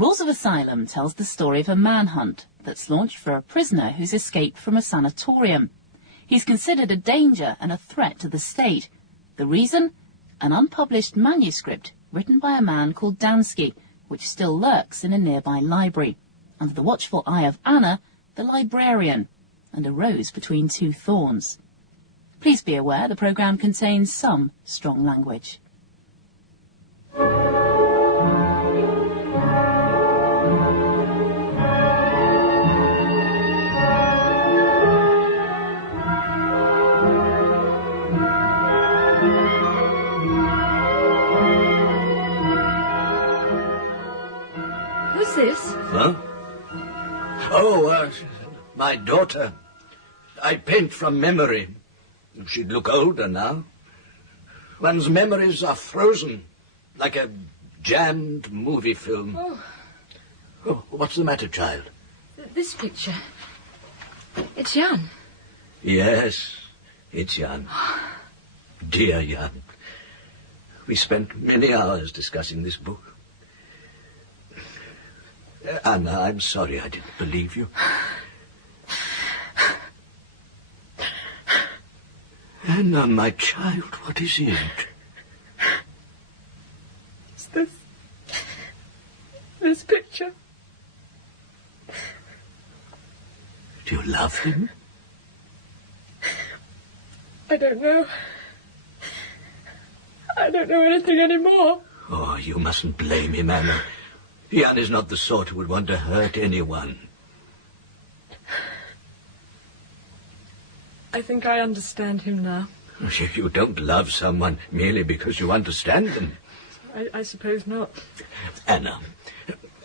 Rules of Asylum tells the story of a manhunt that's launched for a prisoner who's escaped from a sanatorium. He's considered a danger and a threat to the state. The reason? An unpublished manuscript written by a man called Dansky, which still lurks in a nearby library, under the watchful eye of Anna, the librarian, and a rose between two thorns. Please be aware the programme contains some strong language. Who's this? Huh? Oh, my daughter. I paint from memory. She'd look older now. One's memories are frozen, like a jammed movie film. Oh, what's the matter, child? This picture. It's Jan. Yes, it's Jan. Dear Jan. We spent many hours discussing this book. Anna, I'm sorry I didn't believe you. Anna, my child, what is it? It's this picture. Do you love him? I don't know. I don't know anything anymore. Oh, you mustn't blame him, Anna. Jan is not the sort who would want to hurt anyone. I think I understand him now. You don't love someone merely because you understand them. I suppose not. Anna,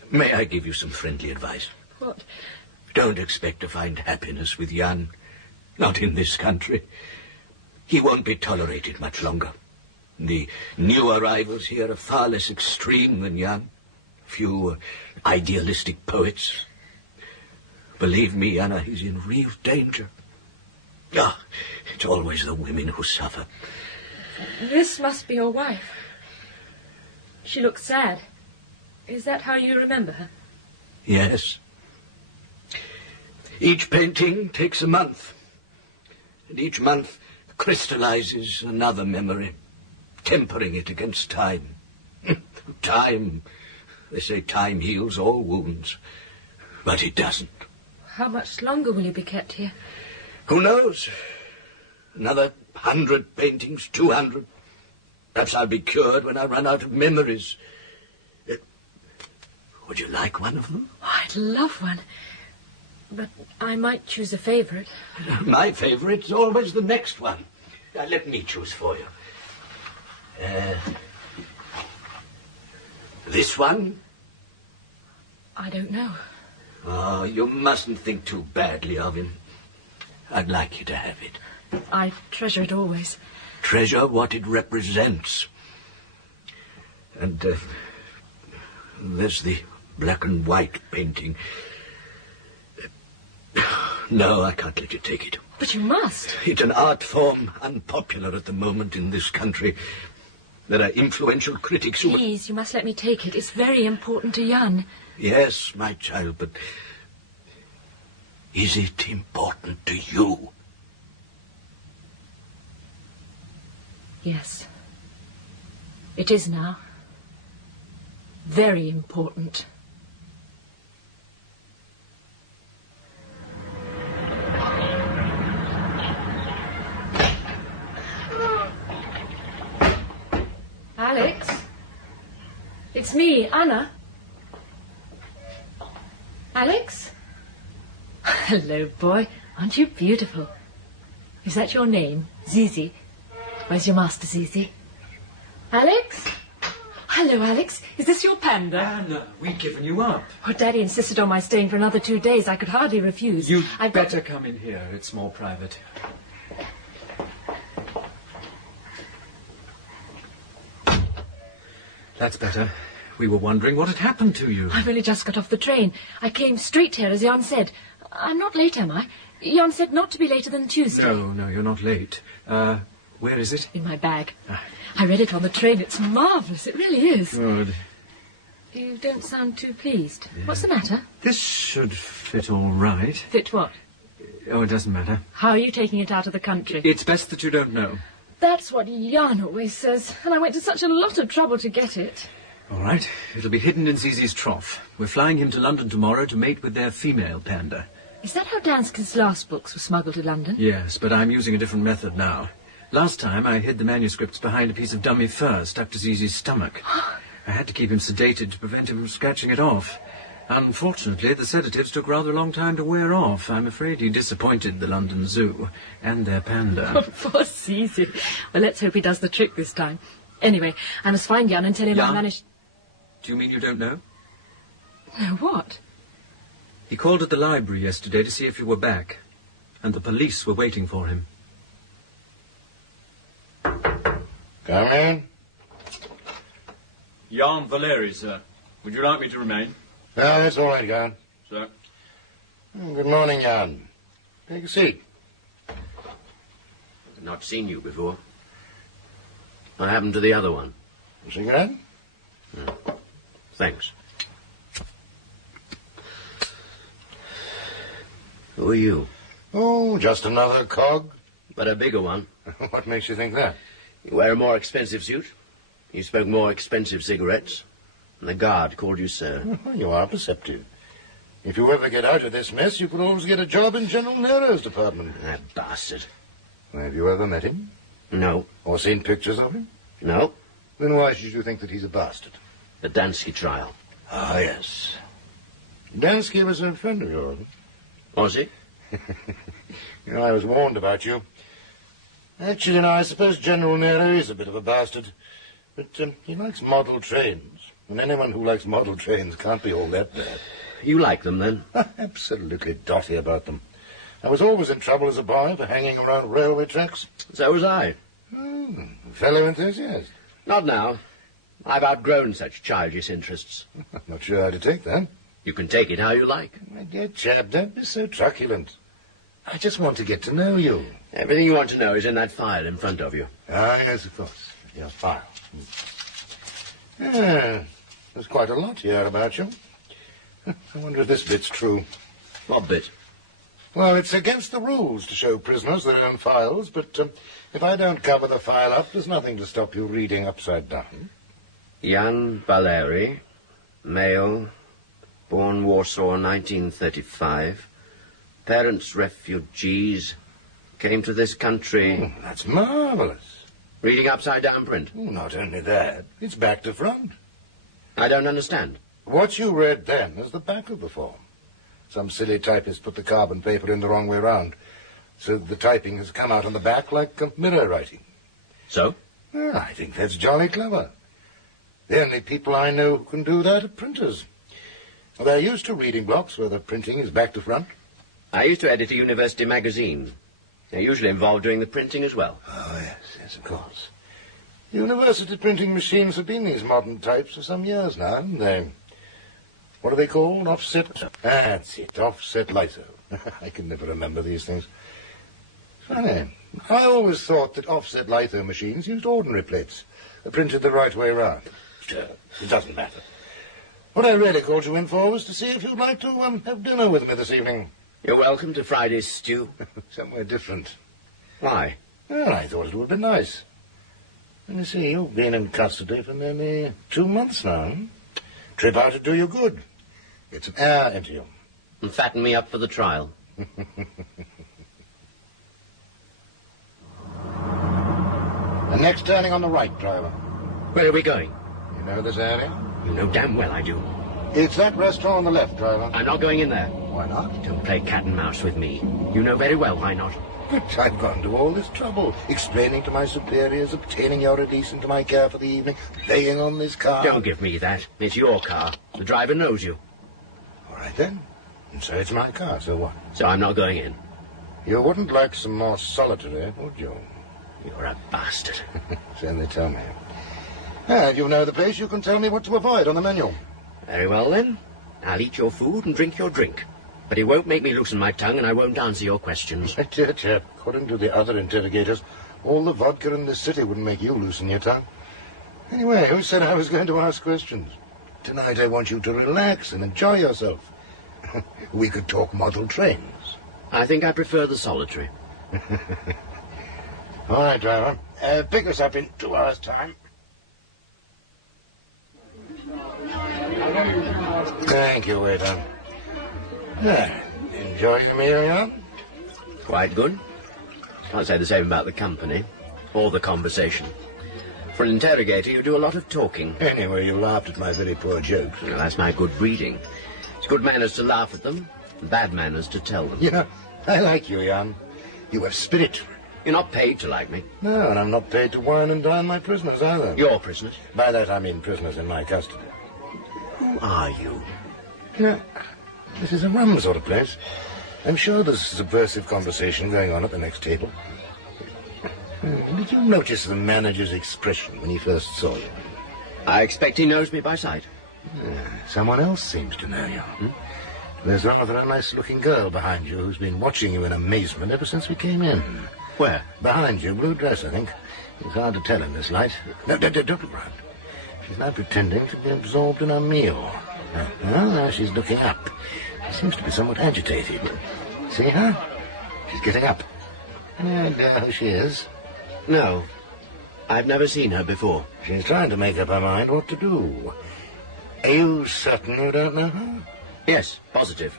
may I give you some friendly advice? What? Don't expect to find happiness with Jan. Not in this country. He won't be tolerated much longer. The new arrivals here are far less extreme than Jan. Few idealistic poets. Believe me, Anna, he's in real danger. Ah, it's always the women who suffer. This must be your wife. She looks sad. Is that how you remember her? Yes. Each painting takes a month. And each month crystallizes another memory, tempering it against time. Time. They say time heals all wounds. But it doesn't. How much longer will you be kept here? Who knows? Another 100 paintings, 200. Perhaps I'll be cured when I run out of memories. Would you like one of them? Oh, I'd love one. But I might choose a favourite. My favourite's always the next one. Let me choose for you. This one? I don't know. Oh, you mustn't think too badly of him. I'd like you to have it. I treasure it always. Treasure what it represents. And there's the black and white painting. No, I can't let you take it. But you must. It's an art form unpopular at the moment in this country. There are influential critics who... Please, you must let me take it. It's very important to Jan. Yes, my child, but is it important to you? Yes. It is now. Very important. Alex? It's me, Anna. Alex? Hello, boy. Aren't you beautiful? Is that your name? Zizi? Where's your master, Zizi? Alex? Hello, Alex. Is this your panda? Anna, we've given you up. Oh, Daddy insisted on my staying for another 2 days. I could hardly refuse. You'd better come in here. It's more private. That's better. We were wondering what had happened to you. I've only just got off the train. I came straight here, as Jan said. I'm not late, am I? Jan said not to be later than Tuesday. No, you're not late. Where is it? In my bag. I read it on the train. It's marvellous. It really is. Good. You don't sound too pleased. Yeah. What's the matter? This should fit all right. Fit what? Oh, it doesn't matter. How are you taking it out of the country? It's best that you don't know. That's what Jan always says, and I went to such a lot of trouble to get it. All right. It'll be hidden in Zizi's trough. We're flying him to London tomorrow to mate with their female panda. Is that how Danske's last books were smuggled to London? Yes, but I'm using a different method now. Last time I hid the manuscripts behind a piece of dummy fur stuck to Zizi's stomach. I had to keep him sedated to prevent him from scratching it off. Unfortunately, the sedatives took rather a long time to wear off. I'm afraid he disappointed the London Zoo and their panda. Oh, poor Zizi. Well, let's hope he does the trick this time. Anyway, I must find Jan and tell him I managed... Do you mean you don't know? No, what? He called at the library yesterday to see if you were back, and the police were waiting for him. Come in. Jan Valeri, sir. Would you like me to remain? No, that's all right, Jan. Sir. Good morning, Jan. Take a seat. I've not seen you before. What happened to the other one? A cigarette? Thanks. Who are you? Oh, just another cog. But a bigger one. What makes you think that? You wear a more expensive suit. You smoke more expensive cigarettes. And the guard called you sir. You are perceptive. If you ever get out of this mess, you could always get a job in General Nero's department. That bastard. Have you ever met him? No. Or seen pictures of him? No. Then why should you think that he's a bastard? The Dansky trial. Ah, yes. Dansky was a friend of yours. Was he? You know, I was warned about you. Actually, I suppose General Nero is a bit of a bastard. But he likes model trains. And anyone who likes model trains can't be all that bad. You like them, then? Absolutely dotty about them. I was always in trouble as a boy for hanging around railway tracks. So was I. Fellow enthusiast. Not now. I've outgrown such childish interests. I'm not sure how to take that. You can take it how you like. My dear chap, don't be so truculent. I just want to get to know you. Everything you want to know is in that file in front of you. Ah, yes, of course. Your file. Yeah, there's quite a lot here about you. I wonder if this bit's true. What bit? Well, it's against the rules to show prisoners their own files, but if I don't cover the file up, there's nothing to stop you reading upside down. Jan Valeri, male, born Warsaw 1935, parents refugees, came to this country... Oh, that's marvelous. Reading upside-down print? Oh, not only that, it's back to front. I don't understand. What you read then is the back of the form. Some silly typist put the carbon paper in the wrong way round, so the typing has come out on the back like mirror writing. So? Well, I think that's jolly clever. The only people I know who can do that are printers. They're used to reading blocks where the printing is back to front. I used to edit a university magazine. They're usually involved doing the printing as well. Oh, yes, of course. University printing machines have been these modern types for some years now, haven't they? What are they called? Offset? That's it, offset litho. I can never remember these things. Funny. I always thought that offset litho machines used ordinary plates, printed the right way round. Sure, it doesn't matter. What I really called you in for was to see if you'd like to have dinner with me this evening. You're welcome to Friday's stew. Somewhere different. Why? Well, I thought it would be nice. And you see, you've been in custody for nearly 2 months now. Trip out to do you good. Get some air into you. And fatten me up for the trial. The next turning on the right, driver. Where are we going? You know this area? You know damn well I do. It's that restaurant on the left, driver. I'm not going in there. Why not? Don't play cat and mouse with me. You know very well why not. But I've gone to all this trouble, explaining to my superiors, obtaining your release into my care for the evening, laying on this car. Don't give me that. It's your car. The driver knows you. All right, then. And so it's my car, so what? So I'm not going in. You wouldn't like some more solitary, would you? You're a bastard. So they tell me. And you know the place, you can tell me what to avoid on the menu. Very well, then. I'll eat your food and drink your drink. But it won't make me loosen my tongue, and I won't answer your questions. My dear chap, according to the other interrogators, all the vodka in this city wouldn't make you loosen your tongue. Anyway, who said I was going to ask questions? Tonight I want you to relax and enjoy yourself. We could talk model trains. I think I prefer the solitary. All right, driver. Pick us up in 2 hours' time. Thank you, waiter. Enjoy your meal, Jan? Quite good. Can't say the same about the company or the conversation. For an interrogator, you do a lot of talking. Anyway, you laughed at my very poor jokes. Well, that's my good breeding. It's good manners to laugh at them, and bad manners to tell them. You know, I like you, Jan. You have spirit. You're not paid to like me. No, and I'm not paid to wine and dine my prisoners either. Your prisoners. By that I mean prisoners in my custody. Who are you? You know, this is a rum sort of place. I'm sure there's subversive conversation going on at the next table. Did you notice the manager's expression when he first saw you? I expect he knows me by sight. Someone else seems to know you. There's rather a nice-looking girl behind you who's been watching you in amazement ever since we came in. Where? Behind you, blue dress, I think. It's hard to tell in this light. No, don't look round. She's now pretending to be absorbed in her meal. Now she's looking up. She seems to be somewhat agitated. See her? She's getting up. Any idea who she is? No. I've never seen her before. She's trying to make up her mind what to do. Are you certain you don't know her? Yes, positive.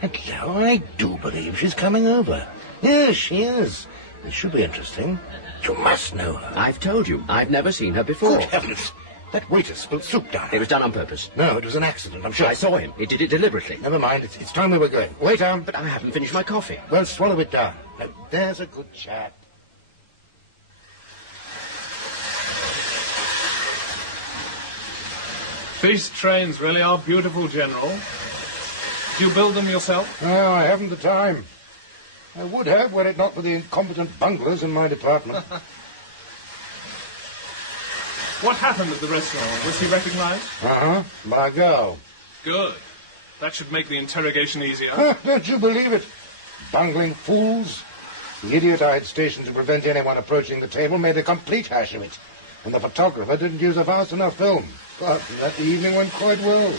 Hello, I do believe she's coming over. Yes, she is. This should be interesting. You must know her. I've told you, I've never seen her before. Good heavens! That waiter spilled soup down. It was done on purpose. No, it was an accident, I'm sure. I saw him. He did it deliberately. Never mind, it's time we were going. Waiter! But I haven't finished my coffee. Well, swallow it down. Now, there's a good chap. These trains really are beautiful, General. Do you build them yourself? No, I haven't the time. I would have, were it not for the incompetent bunglers in my department. What happened at the restaurant? Was he recognized? Uh-huh, my girl. Good. That should make the interrogation easier. Don't you believe it? Bungling fools. The idiot I had stationed to prevent anyone approaching the table made a complete hash of it. And the photographer didn't use a fast enough film. But that evening went quite well.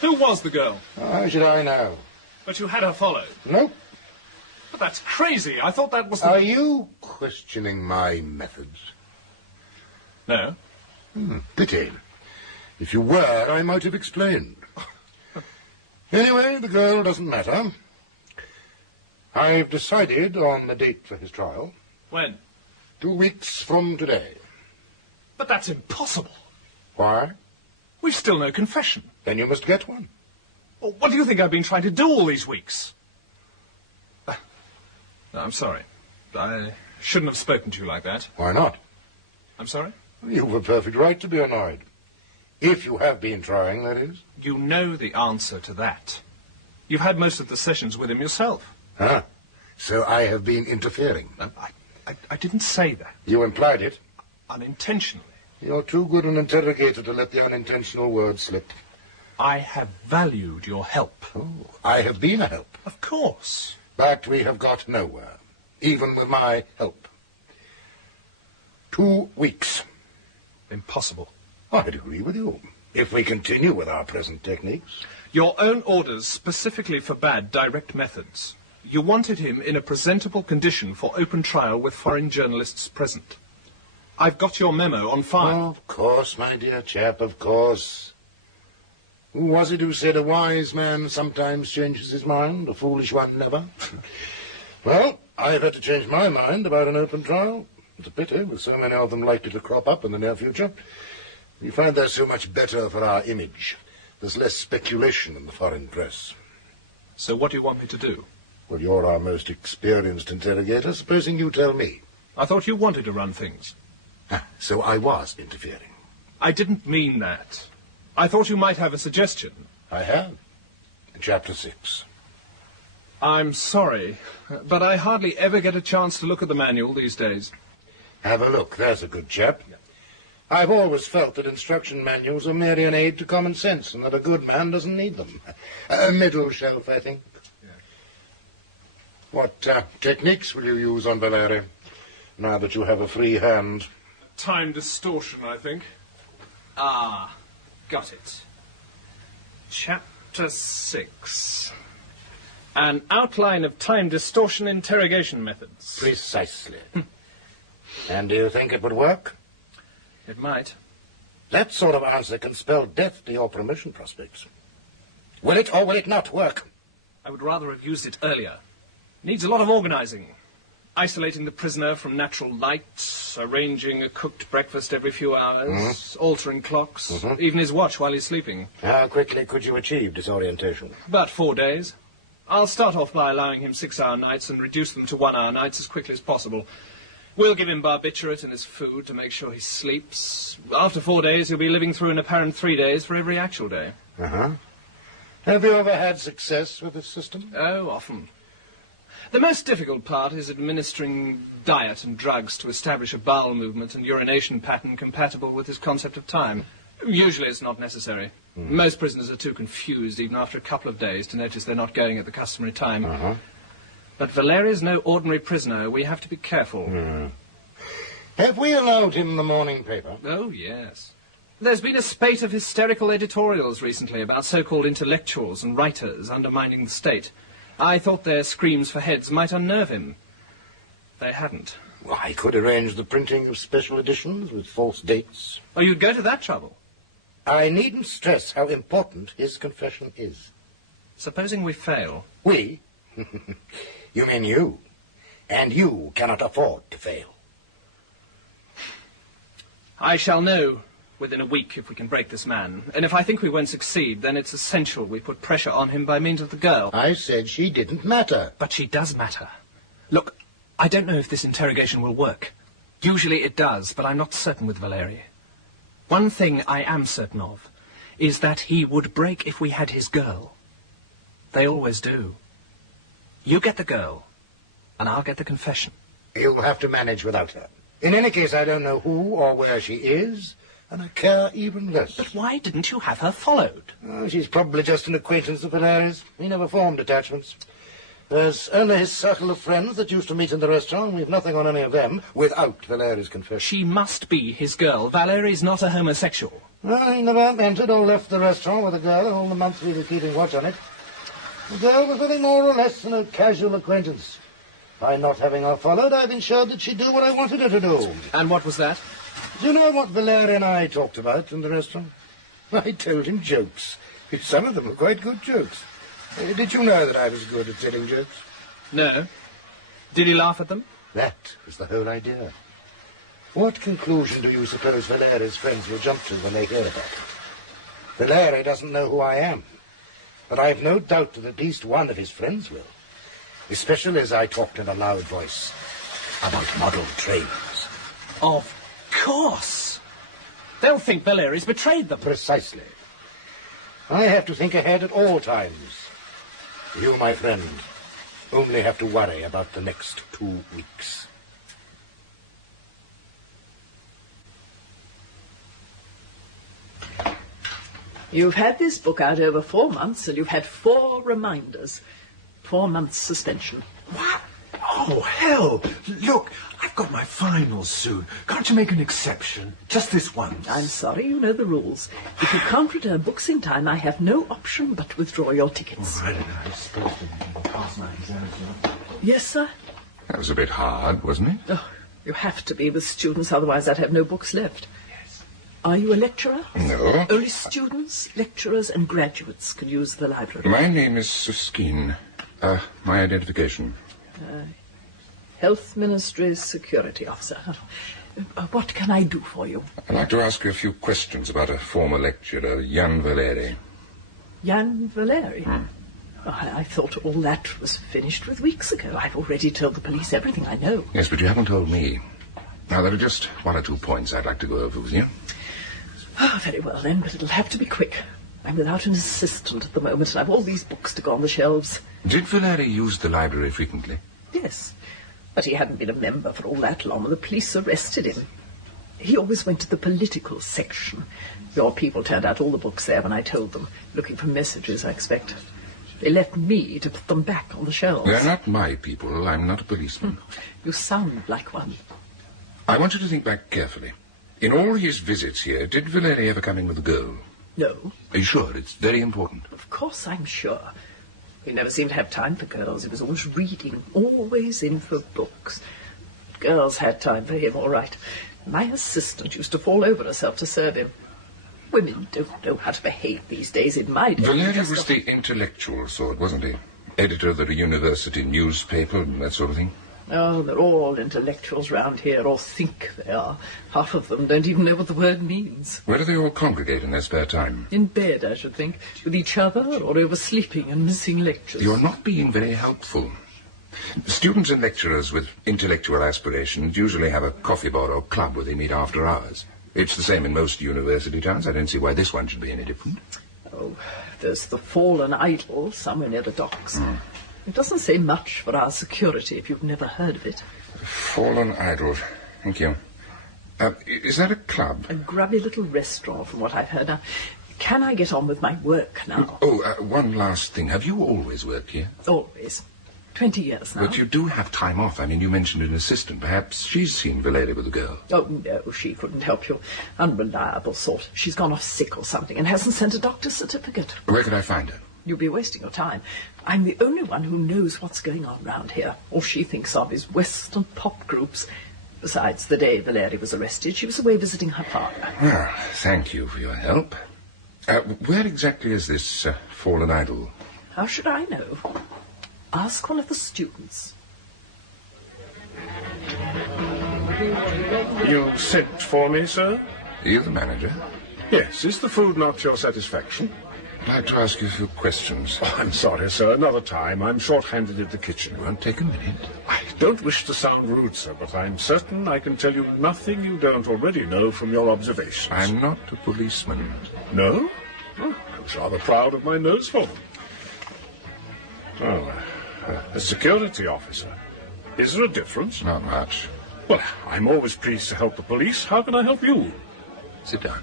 Who was the girl? How should I know? But you had her followed. Nope. But that's crazy. I thought that was the... Are you questioning my methods? No. Pity. If you were, I might have explained. Anyway, the girl doesn't matter. I've decided on the date for his trial. When? 2 weeks from today. But that's impossible. Why? We've still no confession. Then you must get one. Well, what do you think I've been trying to do all these weeks? No, I'm sorry. I shouldn't have spoken to you like that. Why not? I'm sorry? You've a perfect right to be annoyed. If you have been trying, that is. You know the answer to that. You've had most of the sessions with him yourself. Huh? So I have been interfering. No, I didn't say that. You implied it. Unintentionally. You're too good an interrogator to let the unintentional word slip. I have valued your help. Oh, I have been a help. Of course. But we have got nowhere, even with my help. 2 weeks. Impossible. I'd agree with you, if we continue with our present techniques. Your own orders specifically forbade direct methods. You wanted him in a presentable condition for open trial with foreign journalists present. I've got your memo on file. Of course, my dear chap, of course. Who was it who said a wise man sometimes changes his mind, a foolish one never? Well, I've had to change my mind about an open trial. It's a pity, with so many of them likely to crop up in the near future. We find they're so much better for our image. There's less speculation in the foreign press. So what do you want me to do? Well, you're our most experienced interrogator. Supposing you tell me. I thought you wanted to run things. So I was interfering. I didn't mean that. I thought you might have a suggestion. I have. In Chapter 6. I'm sorry, but I hardly ever get a chance to look at the manual these days. Have a look. There's a good chap. I've always felt that instruction manuals are merely an aid to common sense, and that a good man doesn't need them. A middle shelf, I think. Yeah. What techniques will you use on Valeri, now that you have a free hand? Time distortion, I think. Ah. got it. Chapter 6. An outline of time distortion interrogation methods. Precisely. And do you think it would work? It might. That sort of answer can spell death to your promotion prospects. Will it or will it not work? I would rather have used it earlier. Needs a lot of organizing. Isolating the prisoner from natural light, arranging a cooked breakfast every few hours, altering clocks, even his watch while he's sleeping. How quickly could you achieve disorientation? About 4 days. I'll start off by allowing him 6-hour nights and reduce them to 1-hour nights as quickly as possible. We'll give him barbiturate in his food to make sure he sleeps. After 4 days, he'll be living through an apparent 3 days for every actual day. Have you ever had success with this system? Oh, often. The most difficult part is administering diet and drugs to establish a bowel movement and urination pattern compatible with his concept of time. Usually it's not necessary. Most prisoners are too confused, even after a couple of days, to notice they're not going at the customary time. But Valeri's no ordinary prisoner. We have to be careful. Have we allowed him the morning paper? Oh, yes. There's been a spate of hysterical editorials recently about so-called intellectuals and writers undermining the state. I thought their screams for heads might unnerve him. They hadn't. Well, I could arrange the printing of special editions with false dates. Oh, you'd go to that trouble? I needn't stress how important his confession is. Supposing we fail? We? You mean you. And you cannot afford to fail. I shall know within a week if we can break this man. And if I think we won't succeed, then it's essential we put pressure on him by means of the girl. I said she didn't matter. But she does matter. Look, I don't know if this interrogation will work. Usually it does, but I'm not certain with Valeri. One thing I am certain of is that he would break if we had his girl. They always do. You get the girl, and I'll get the confession. You'll have to manage without her. In any case, I don't know who or where she is, and I care even less. But why didn't you have her followed? Oh, she's probably just an acquaintance of Valeri's. He never formed attachments. There's only his circle of friends that used to meet in the restaurant. We've nothing on any of them without Valeri's confession. She must be his girl. Valeri's not a homosexual. Well, he never entered or left the restaurant with a girl in all the months we were keeping watch on it. The girl was nothing more or less than a casual acquaintance. By not having her followed, I've ensured that she'd do what I wanted her to do. And what was that? Do you know what Valeri and I talked about in the restaurant? I told him jokes. Some of them were quite good jokes. Did you know that I was good at telling jokes? No. Did he laugh at them? That was the whole idea. What conclusion do you suppose Valeri's friends will jump to when they hear about it? Valeri doesn't know who I am. But I've no doubt that at least one of his friends will. Especially as I talked in a loud voice about model trains. Of course. They'll think Valeri's betrayed them. Precisely. I have to think ahead at all times. You, my friend, only have to worry about the next 2 weeks. You've had this book out over 4 months, and you've had 4 reminders. 4 months suspension. What? Oh, hell! Look, I've got my finals soon. Can't you make an exception? Just this once. I'm sorry, you know the rules. If you can't return books in time, I have no option but to withdraw your tickets. Oh, I don't know. I suppose I can pass my exams. Yes, sir? That was a bit hard, wasn't it? Oh, you have to be with students, otherwise I'd have no books left. Yes. Are you a lecturer? No. Only students, lecturers, and graduates can use the library. My name is Suskin. My identification. Health Ministry's security officer. What can I do for you? I'd like to ask you a few questions about a former lecturer, Jan Valeri. Jan Valeri? Oh, I thought all that was finished with weeks ago. I've already told the police everything I know. Yes, but you haven't told me. Now, there are just 1 or 2 points I'd like to go over with you. Oh, very well then, but it'll have to be quick. I'm without an assistant at the moment, and I've all these books to go on the shelves. Did Valeri use the library frequently? Yes, but he hadn't been a member for all that long, and the police arrested him. He always went to the political section. Your people turned out all the books there when I told them, looking for messages, I expect. They left me to put them back on the shelves. They're not my people. I'm not a policeman. You sound like one. I want you to think back carefully. In all his visits here, did Valeri ever come in with a girl? No. Are you sure? It's very important. Of course I'm sure. He never seemed to have time for girls. He was always reading, always in for books. Girls had time for him, all right. My assistant used to fall over herself to serve him. Women don't know how to behave these days in my day. Valeri was the intellectual sort, wasn't he? Editor of the university newspaper and that sort of thing. Oh, they're all intellectuals round here, or think they are. Half of them don't even know what the word means. Where do they all congregate in their spare time? In bed, I should think, with each other, or oversleeping and missing lectures. You're not being very helpful. Students and lecturers with intellectual aspirations usually have a coffee bar or club where they meet after hours. It's the same in most university towns. I don't see why this one should be any different. Oh, there's the Fallen Idol somewhere near the docks. It doesn't say much for our security if you've never heard of it. Fallen Idol. Thank you. Is that a club? A grubby little restaurant, from what I've heard. Now, can I get on with my work now? Oh, one last thing. Have you always worked here? Always. 20 years now. But you do have time off. I mean, you mentioned an assistant. Perhaps she's seen Valeri with a girl. Oh, no, she couldn't help you. Unreliable sort. She's gone off sick or something and hasn't sent a doctor's certificate. Where could I find her? You'll be wasting your time. I'm the only one who knows what's going on round here. All she thinks of is Western pop groups. Besides, the day Valeri was arrested, she was away visiting her father. Well, thank you for your help. Where exactly is this Fallen Idol? How should I know? Ask one of the students. You sent for me, sir? Are you the manager? Yes. Is the food not to your satisfaction? I'd like to ask you a few questions. Oh, I'm sorry, sir. Another time. I'm short-handed in the kitchen. It won't take a minute. I don't wish to sound rude, sir, but I'm certain I can tell you nothing you don't already know from your observations. I'm not a policeman. No? Oh, I was rather proud of my nose for them. Oh, a security officer. Is there a difference? Not much. Well, I'm always pleased to help the police. How can I help you? Sit down.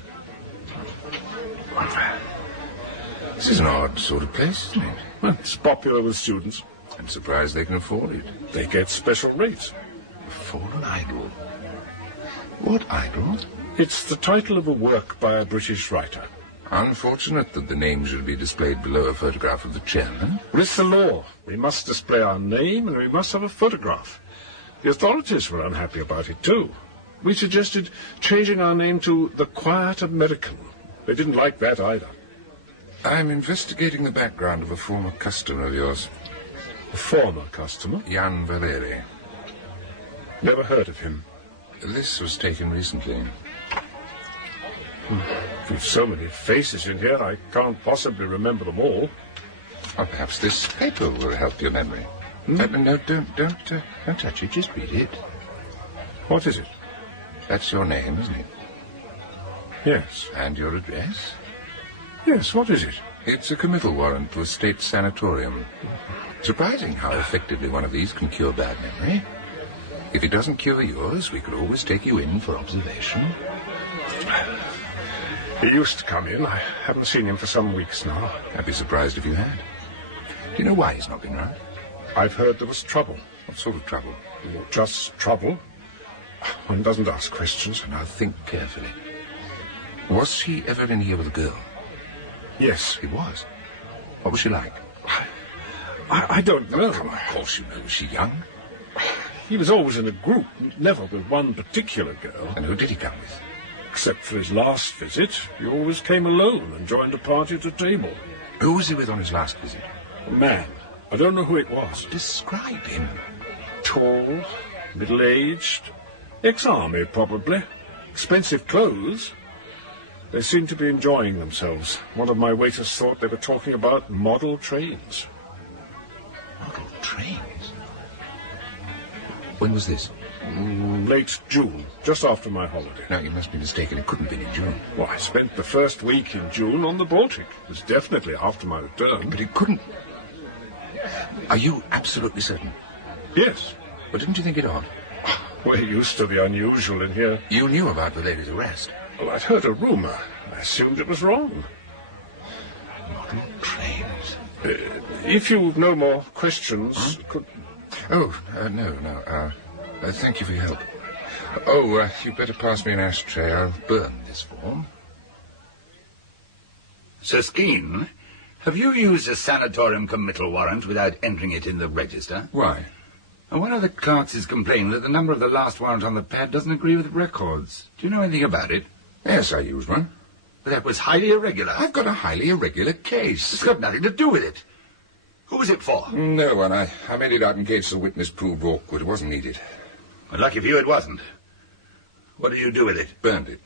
This is an odd sort of place, isn't it? Well, it's popular with students. I'm surprised they can afford it. They get special rates. A Fallen Idol. What idol? It's the title of a work by a British writer. Unfortunate that the name should be displayed below a photograph of the chairman. Well, it's the law. We must display our name and we must have a photograph. The authorities were unhappy about it, too. We suggested changing our name to the Quiet American. They didn't like that either. I'm investigating the background of a former customer of yours. A former customer? Jan Valeri. Never heard of him. This was taken recently. We've so many faces in here, I can't possibly remember them all. Or perhaps this paper will help your memory. No, don't touch it. Just read it. What is it? That's your name, isn't it? Yes. And your address? Yes, what is it? It's a committal warrant to a state sanatorium. Surprising how effectively one of these can cure bad memory. If it doesn't cure yours, we could always take you in for observation. He used to come in. I haven't seen him for some weeks now. I'd be surprised if you had. Do you know why he's not been round? I've heard there was trouble. What sort of trouble? Just trouble. One doesn't ask questions. Now think carefully. Was he ever in here with a girl? Yes. He was. What was she like? I don't know. Oh, come on, of course you know. Was she young? He was always in a group, never with one particular girl. And who did he come with? Except for his last visit, he always came alone and joined a party at a table. Who was he with on his last visit? A man. I don't know who it was. Describe him. Tall, middle-aged, ex-army, probably. Expensive clothes. They seemed to be enjoying themselves. One of my waiters thought they were talking about model trains. Model trains? When was this? Late June, just after my holiday. No, you must be mistaken. It couldn't have been in June. Well, I spent the first week in June on the Baltic. It was definitely after my return. But it couldn't. Are you absolutely certain? Yes. But didn't you think it odd? We're used to the unusual in here. You knew about Valeri's arrest? Well, I'd heard a rumor. I assumed it was wrong. Model trains. If you've no more questions, could... Oh, no. Thank you for your help. Oh, you'd better pass me an ashtray. I'll burn this form. Suskeen, have you used a sanatorium committal warrant without entering it in the register? Why? One of the clerks is complaining that the number of the last warrant on the pad doesn't agree with records. Do you know anything about it? Yes, I used one. But that was highly irregular. I've got a highly irregular case. It's got nothing to do with it. Who was it for? No one. I made it out in case the witness proved awkward. It wasn't needed. Well, lucky for you it wasn't. What did you do with it? Burned it.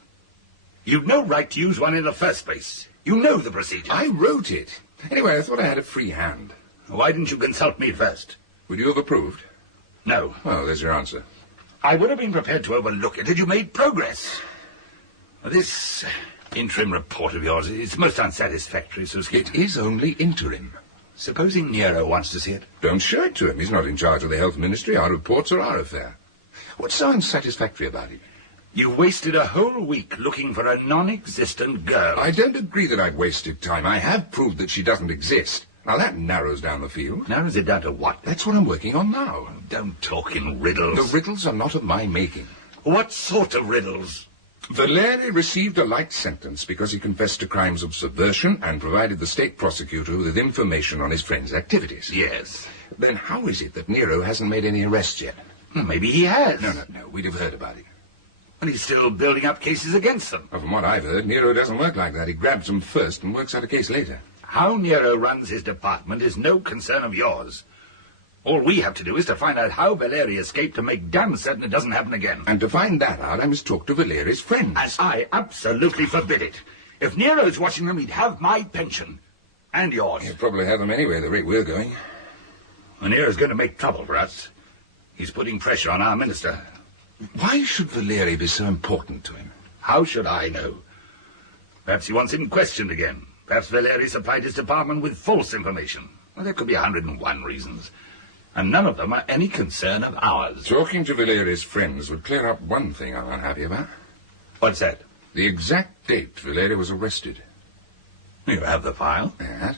You'd no right to use one in the first place. You know the procedure. I wrote it. Anyway, I thought I had a free hand. Why didn't you consult me first? Would you have approved? No. Well, there's your answer. I would have been prepared to overlook it had you made progress. This interim report of yours is most unsatisfactory, Suskeen. It is only interim. Supposing Nero wants to see it? Don't show it to him. He's not in charge of the health ministry. Our reports are our affair. What's so unsatisfactory about it? You've wasted a whole week looking for a non-existent girl. I don't agree that I've wasted time. I have proved that she doesn't exist. Now, that narrows down the field. Narrows it down to what? That's what I'm working on now. Don't talk in riddles. The riddles are not of my making. What sort of riddles? Valeri received a light sentence because he confessed to crimes of subversion and provided the state prosecutor with information on his friend's activities. Yes. Then how is it that Nero hasn't made any arrests yet? Well, maybe he has. No. We'd have heard about it. And he's still building up cases against them. Well, from what I've heard, Nero doesn't work like that. He grabs them first and works out a case later. How Nero runs his department is no concern of yours. All we have to do is to find out how Valeri escaped and make damn certain it doesn't happen again. And to find that out, I must talk to Valeri's friends. And I absolutely forbid it. If Nero's watching them, he'd have my pension. And yours. He'll probably have them anyway, the rate we're going. And Nero's going to make trouble for us. He's putting pressure on our minister. Why should Valeri be so important to him? How should I know? Perhaps he wants him questioned again. Perhaps Valeri supplied his department with false information. Well, there could be 101 reasons. And none of them are any concern of ours. Talking to Valeri's friends would clear up one thing I'm unhappy about. What's that? The exact date Valeri was arrested. You have the file? Yes.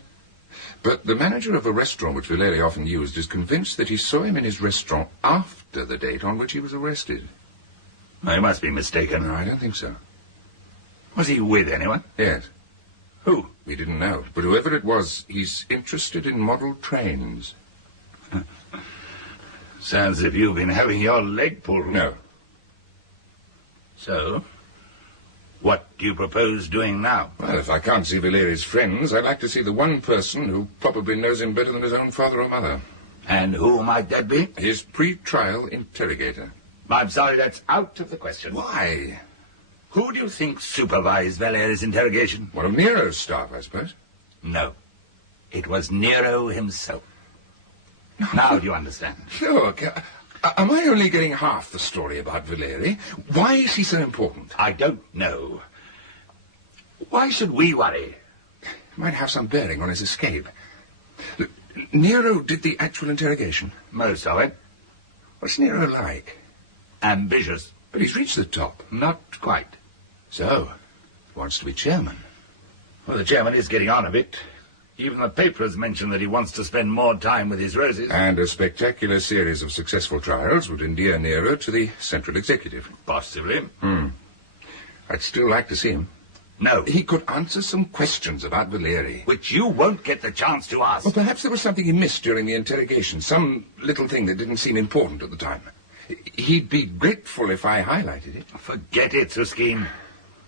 But the manager of a restaurant which Valeri often used is convinced that he saw him in his restaurant after the date on which he was arrested. No, you must be mistaken. No, I don't think so. Was he with anyone? Yes. Who? We didn't know. But whoever it was, he's interested in model trains. Sounds as if you've been having your leg pulled. No. So, what do you propose doing now? Well, if I can't see Valeri's friends, I'd like to see the one person who probably knows him better than his own father or mother. And who might that be? His pre-trial interrogator. I'm sorry, that's out of the question. Why? Who do you think supervised Valeri's interrogation? One of Nero's staff, I suppose. No. It was Nero himself. Now do you understand? Look, am I only getting half the story about Valeri? Why is he so important? I don't know. Why should we worry? Might have some bearing on his escape. Look, Nero did the actual interrogation. Most of it. What's Nero like? Ambitious. But he's reached the top. Not quite. So, he wants to be chairman. Well, the chairman is getting on a bit. Even the papers mention that he wants to spend more time with his roses. And a spectacular series of successful trials would endear Nero to the central executive. Possibly. I'd still like to see him. No. He could answer some questions about Valeri. Which you won't get the chance to ask. Well, perhaps there was something he missed during the interrogation. Some little thing that didn't seem important at the time. He'd be grateful if I highlighted it. Forget it, Suskeen.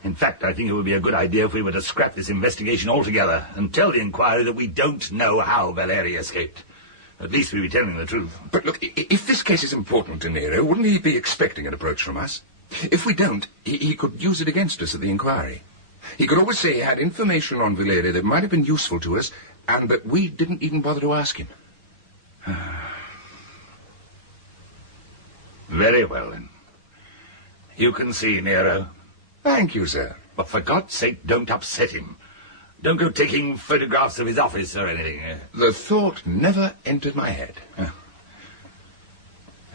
In fact, I think it would be a good idea if we were to scrap this investigation altogether and tell the inquiry that we don't know how Valeri escaped. At least we'd be telling the truth. But look, if this case is important to Nero, wouldn't he be expecting an approach from us? If we don't, he could use it against us at the inquiry. He could always say he had information on Valeri that might have been useful to us and that we didn't even bother to ask him. Very well, then. You can see Nero. Thank you, sir. But for God's sake, don't upset him. Don't go taking photographs of his office or anything. The thought never entered my head.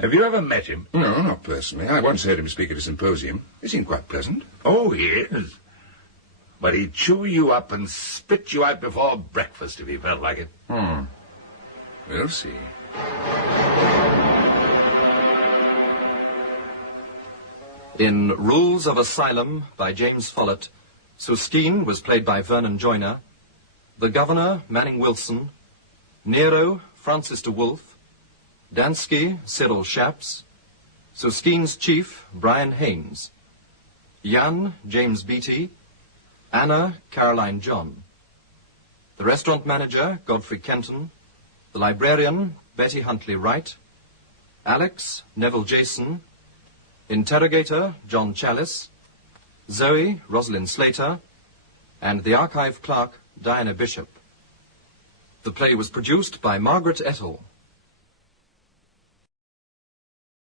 Have you ever met him? No, not personally. I once heard him speak at a symposium. He seemed quite pleasant. Oh, he is. But he'd chew you up and spit you out before breakfast if he felt like it. We'll see. In Rules of Asylum by James Follett, Suskeen was played by Vernon Joyner, The Governor, Manning Wilson. Nero, Francis de Wolf. Dansky, Cyril Shaps. Suskeen's chief, Brian Haynes. Jan, James Beattie. Anna, Caroline John. The restaurant manager, Godfrey Kenton. The librarian, Betty Huntley Wright. Alex, Neville Jason. Interrogator, John Chalice. Zoe, Rosalind Slater. And the archive clerk, Diana Bishop. The play was produced by Margaret Ettle.